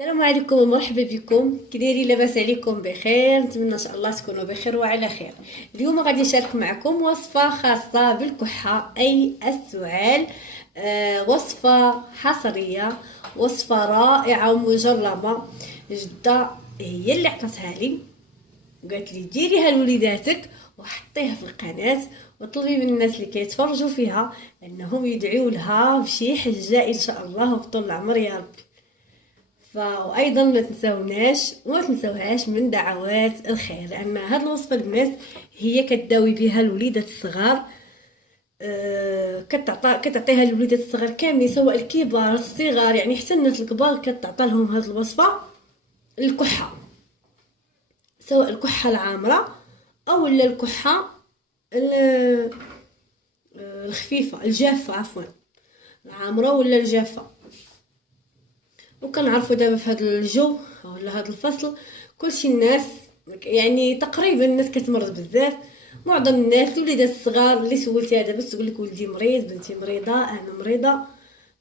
السلام عليكم ومرحبا بكم. كي دايرين؟ لاباس عليكم؟ بخير، نتمنى ان شاء الله تكونوا بخير وعلى خير. اليوم غادي نشارك معكم وصفه خاصه بالكحه، اي السعال. وصفه حصريه، وصفه رائعه ومجربه. جده هي اللي عطاتها لي، قالت لي ديريها لوليداتك وحطيها في القناه وطلبي من الناس اللي كيتفرجوا فيها انهم يدعوا لها بشي حجه ان شاء الله وبطول العمر يا ربي. وايضا ما تنساوناش وما تنسوهاش من دعوات الخير، لان هاد الوصفه البنات هي كتداوي بها الوليدات الصغار. كتعطيها الوليدات الصغار كاملين، سواء الكبار الصغار، يعني حتى الناس الكبار كتعطى لهم هاد الوصفه. الكحه، سواء الكحه العامره او الكحه الخفيفه الجافه، عفوا العامره ولا الجافه. وكنعرفوا دابا في هذا الجو ولا هذا الفصل كلشي الناس، يعني تقريبا الناس كتمرض بزاف. معظم الناس الوليدات الصغار اللي سولتيها دابا تقول لك ولدي مريض، بنتي مريضه، انا مريضه.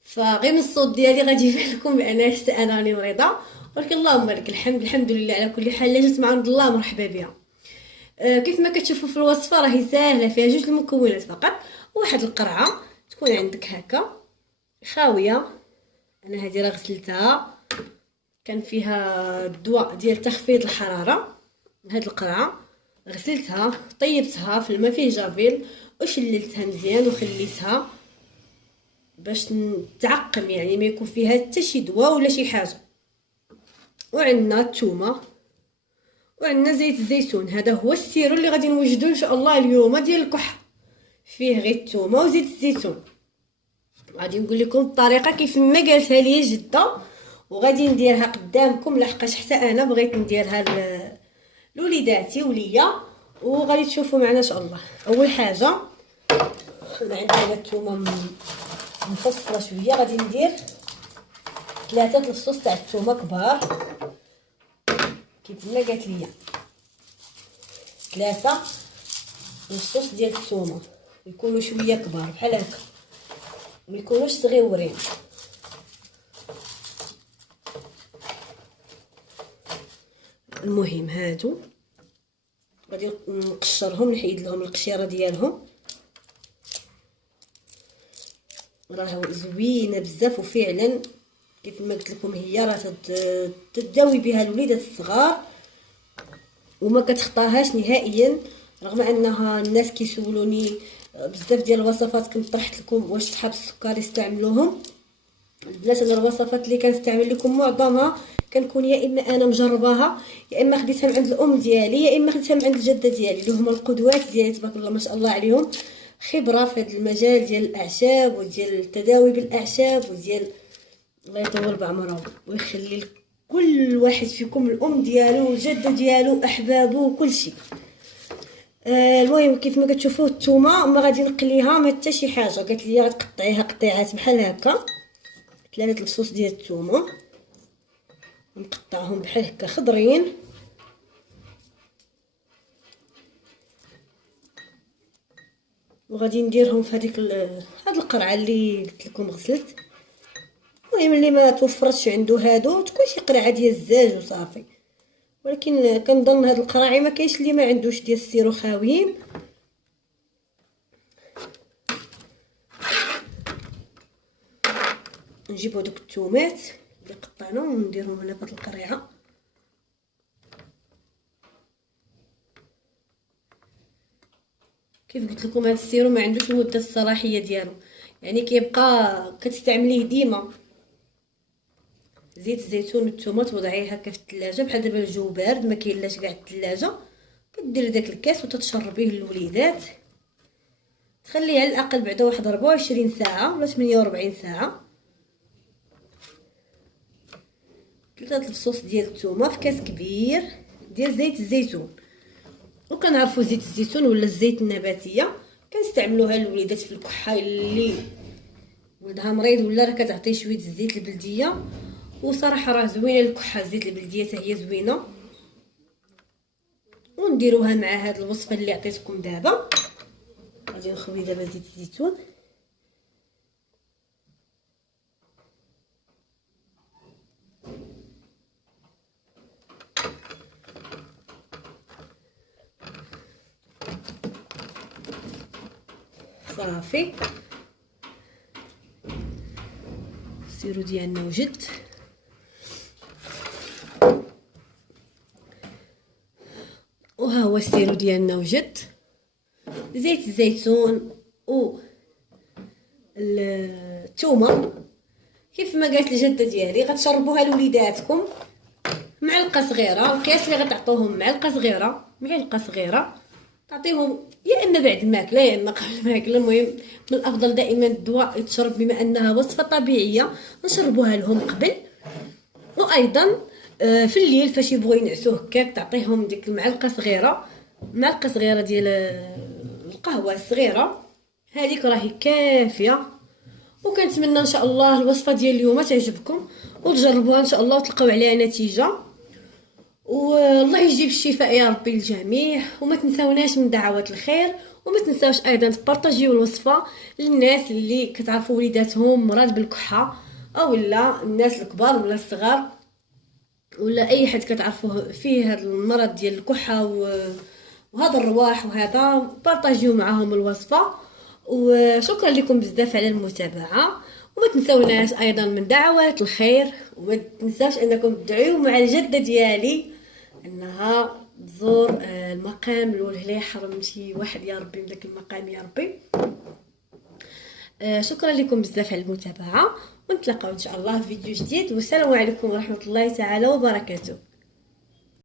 فغير من الصوت ديالي غادي يبان لكم بان حتى انا راني مريضه، ولكن اللهم لك الحمد، الحمد لله على كل حال. جات مع عند الله مرحبا بها. كيف ما كتشوفوا في الوصفه راهي ساهله، فيها جوج المكونات فقط. واحد القرعه تكون عندك هكا خاويه، انا هذه راه غسلتها، كان فيها الدواء ديال تخفيض الحراره. هاد القرعه غسلتها، طيبتها في الماء فيه جافيل وشللتها مزيان وخليتها باش تعقم، يعني ما يكون فيها حتى شي دواء ولا شي حاجه. وعندنا الثومه، وعندنا زيت الزيتون. هذا هو السيرو اللي غادي نوجدو ان شاء الله اليوم ديال الكحه، فيه غير الثومه وزيت الزيتون. غادي نقول لكم الطريقه كيف ما قالتها لي جده، وغادي نديرها قدامكم لحقاش حتى انا بغيت نديرها لوليداتي وليا، وغادي تشوفوا معنا ان شاء الله. اول حاجه عندنا الثومه مفصله شويه، غادي ندير 3 الفصوص تاع الثومه كبار كيف ما قالت لي، 3 الفصوص ديال الثومه يكونوا شويه كبار بحال هكا، ما يكونوش صغيورين. المهم هادو غادي نقشرهم، نحيد لهم القشيره ديالهم. راه زوينه بزاف، وفعلا كيف ما قلت لكم هي راه تداوي بها الوليدات الصغار وما كتخطاهاش نهائيا. رغم انها الناس كيسولوني بزاف ديال الوصفات كنت طرحت لكم واش صحاب السكر يستعملوهم. البنات انا الوصفات اللي كنستعمل لكم معظمها كنكون يا اما انا مجرباها، يا اما خديتها من عند الام ديالي، يا اما خديتها من عند الجده ديالي اللي هما القدوات ديالي تبارك الله ما شاء الله عليهم. خبره في هذا المجال ديال الاعشاب وديال التداوي بالاعشاب وديال، الله يطول بعمرهم ويخلي كل واحد فيكم الام ديالو والجده ديالو احبابه وكل شيء. المهم كيف ما كتشوفوا الثومه ما غادي نقليها ما حتى شي حاجه، قالت لي غتقطعيها قطيعات بحال هكا. 3 الفصوص ديال الثومه نقطعهم بحال هكا خضرين، وغادي نديرهم في هاد القرعه اللي قلت لكم غسلت. المهم اللي ما توفرتش عنده هادو تكون شي قرعه ديال الزاج وصافي، ولكن كنظن هاد القراعي ما كاينش اللي ما عندوش ديال السيرو خاويين. نجيب هذوك الثومات اللي قطعناهم ونديرهم هنا في هاد القريعه. كيف قلت لكم هاد السيرو ما عندوش المده الصلاحيه ديالو، يعني كيبقى كتستعمليه ديما. زيت الزيتون والثومه توضعيه هكا في الثلاجه، بحال دابا الجو بارد ما كاينلاش كاع الثلاجه، كديري داك الكاس وتتشربيه للوليدات. تخليه على الاقل بعدا واحد 24 ساعه ولا 48 ساعه. 3 الفصوص ديال الثومه في كاس كبير ديال زيت الزيتون. وكنعرفوا زيت الزيتون ولا الزيت النباتيه كنستعملوها للوليدات في الكحه اللي ولدها مريض، ولا راه كتعطيه شويه الزيت البلديه. وصراحه راه زوينه الكحه، الزيت البلديه حتى هي زوينه. ونديروها مع هاد الوصفه اللي عطيتكم دابا. غادي نخوي دابا زيت الزيتون، صافي السيرو ديالنا وجد. وها هو السيرو ديالنا وجد. زيت الزيتون و الثومه كيف ما قالت الجده ديالي غتشربوها لوليداتكم معلقه صغيره. القياس اللي غتعطوهم معلقه صغيره تعطيهم يا اما بعد الماكله يا اما قبل الماكله. المهم من الافضل دائما الدواء يتشرب بما انها وصفه طبيعيه نشربوها لهم قبل. وايضا في الليل فاش يبغوا ينعسوا هكاك تعطيهم ديك المعلقه صغيره ديال القهوه الصغيره هذيك راهي كافيه. وكنتمنى ان شاء الله الوصفه ديال اليوم تعجبكم وتجربوها ان شاء الله وتلقاو عليها نتيجه. والله يجيب الشفاء يا ربي للجميع. وما تنساوناش من دعوات الخير وما تنساوش ايضا تبارطاجيو الوصفه للناس اللي كتعرفوا وليداتهم مرض بالكحه او لا الناس الكبار ولا الصغار ولا اي حد كتعرفوه فيه هذا المرض ديال الكحه وهذا الرواح وهذا بارطاجيو معاهم الوصفه. وشكرا لكم بزاف على المتابعه. وما تنساوناش ايضا من دعوات الخير وما تنساوش انكم تدعيو مع الجده ديالي انها تزور المقام الولهلي حرم شي واحد يا ربي من ذاك المقام يا ربي. شكرا لكم بزاف على المتابعه ونتلاقاو ان شاء الله في فيديو جديد. والسلام عليكم ورحمه الله تعالى وبركاته.